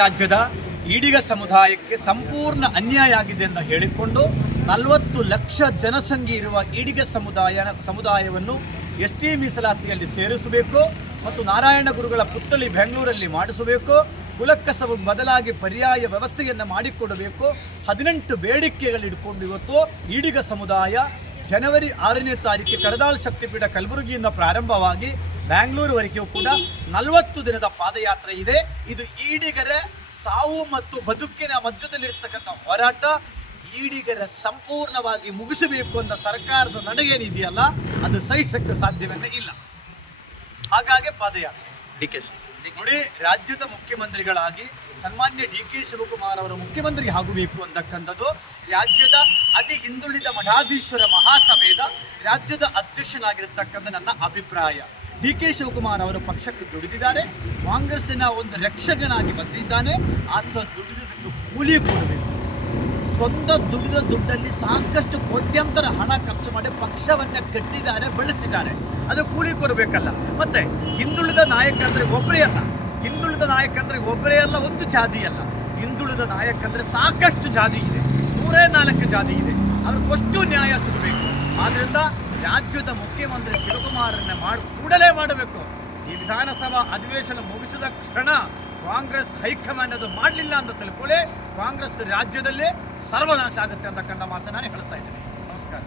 ರಾಜ್ಯದ ಈಡಿಗ ಸಮುದಾಯಕ್ಕೆ ಸಂಪೂರ್ಣ ಅನ್ಯಾಯ ಆಗಿದೆ ಎಂದು ಹೇಳಿಕೊಂಡು 40 ಲಕ್ಷ ಜನಸಂಖ್ಯೆ ಇರುವ ಈಡಿಗ ಸಮುದಾಯವನ್ನು ಎಸ್.ಟಿ ಮೀಸಲಾತಿಯಲ್ಲಿ ಸೇರಿಸಬೇಕು ಮತ್ತು ನಾರಾಯಣ ಗುರುಗಳ ಪುತ್ಥಳಿ ಬೆಂಗಳೂರಲ್ಲಿ ಮಾಡಿಸಬೇಕು. ಕುಲಕಸಬು ಬದಲಾಗಿ ಪರ್ಯಾಯ ವ್ಯವಸ್ಥೆಯನ್ನು ಮಾಡಿಕೊಡಬೇಕು. 18 ಬೇಡಿಕೆಗಳಿಟ್ಕೊಂಡು ಇವತ್ತು ಈಡಿಗ ಸಮುದಾಯ ಜನವರಿ 6ನೇ ತಾರೀಕು ಕಡದಾಳ್ ಶಕ್ತಿಪೀಠ ಕಲಬುರಗಿಯಿಂದ ಪ್ರಾರಂಭವಾಗಿ ಬೆಂಗಳೂರುವರೆಗೂ ಕೂಡ 40 ದಿನದ ಪಾದಯಾತ್ರೆ ಇದೆ. ಇದು ಈಡಿಗರ ಸಾವು ಮತ್ತು ಬದುಕಿನ ಮಧ್ಯದಲ್ಲಿರ್ತಕ್ಕಂಥ ಹೋರಾಟ. ಈಡಿಗರ ಸಂಪೂರ್ಣವಾಗಿ ಮುಗಿಸಬೇಕು ಅಂತ ಸರ್ಕಾರದ ನಡೆಗೇನಿದೆಯಲ್ಲ ಅದು ಸಹಿಸಕ್ಕೆ ಸಾಧ್ಯವೇ ಇಲ್ಲ. ಹಾಗಾಗಿ ಪಾದಯಾತ್ರೆ ನೋಡಿ, ರಾಜ್ಯದ ಮುಖ್ಯಮಂತ್ರಿಗಳಾಗಿ ಸನ್ಮಾನ್ಯ ಡಿ.ಕೆ. ಶಿವಕುಮಾರ್ ಅವರು ಮುಖ್ಯಮಂತ್ರಿ ಆಗಬೇಕು ಅಂತಕ್ಕಂಥದ್ದು ರಾಜ್ಯದ ಅತಿ ಹಿಂದುಳಿದ ಮಠಾಧೀಶ್ವರ ಮಹಾಸಭೆಯ ರಾಜ್ಯದ ಅಧ್ಯಕ್ಷನಾಗಿರ್ತಕ್ಕಂಥ ನನ್ನ ಅಭಿಪ್ರಾಯ. ಡಿ.ಕೆ. ಶಿವಕುಮಾರ್ ಅವರು ಪಕ್ಷಕ್ಕೆ ದುಡಿದಿದ್ದಾರೆ, ಕಾಂಗ್ರೆಸ್ಸಿನ ಒಂದು ರಕ್ಷಕನಾಗಿ ಬಂದಿದ್ದಾನೆ. ಆತ ದುಡಿದಕ್ಕೆ ಕೂಲಿ ಕೊಡಬೇಕು. ಸ್ವಂತ ದುಡಿದ ದುಡ್ಡಲ್ಲಿ ಸಾಕಷ್ಟು ಕೋಟ್ಯಾಂತರ ಹಣ ಖರ್ಚು ಮಾಡಿ ಪಕ್ಷವನ್ನೇ ಕಟ್ಟಿದ್ದಾರೆ, ಬೆಳೆಸಿದ್ದಾರೆ. ಅದು ಕೂಲಿ ಕೊಡಬೇಕಲ್ಲ. ಮತ್ತೆ ಹಿಂದುಳಿದ ನಾಯಕ ಅಂದರೆ ಒಬ್ಬರೇ ಅಲ್ಲ, ಹಿಂದುಳಿದ ನಾಯಕ ಅಂದರೆ ಒಬ್ಬರೇ ಅಲ್ಲ, ಒಂದು ಜಾತಿ ಅಲ್ಲ. ಹಿಂದುಳಿದ ನಾಯಕ ಅಂದರೆ ಸಾಕಷ್ಟು ಜಾತಿ ಇದೆ, 104 ಜಾತಿ ಇದೆ. ಅವ್ರಿಗಷ್ಟು ನ್ಯಾಯ ಸಿಗಬೇಕು. ಆದ್ದರಿಂದ ರಾಜ್ಯದ ಮುಖ್ಯಮಂತ್ರಿ ಶಿವಕುಮಾರನ್ನ ಕೂಡಲೇ ಮಾಡಬೇಕು. ಈ ವಿಧಾನಸಭಾ ಅಧಿವೇಶನ ಮುಗಿಸಿದ ಕ್ಷಣ ಕಾಂಗ್ರೆಸ್ ಹೈಕಮಾಂಡ್ ಅದು ಮಾಡಲಿಲ್ಲ ಅಂತ ತಿಳ್ಕೊಳ್ಳಿ, ಕಾಂಗ್ರೆಸ್ ರಾಜ್ಯದಲ್ಲಿ ಸರ್ವನಾಶ ಆಗುತ್ತೆ ಅಂತಕ್ಕಂಥ ಮಾತನ್ನು ನಾನು ಹೇಳ್ತಾ ಇದ್ದೀನಿ. ನಮಸ್ಕಾರ.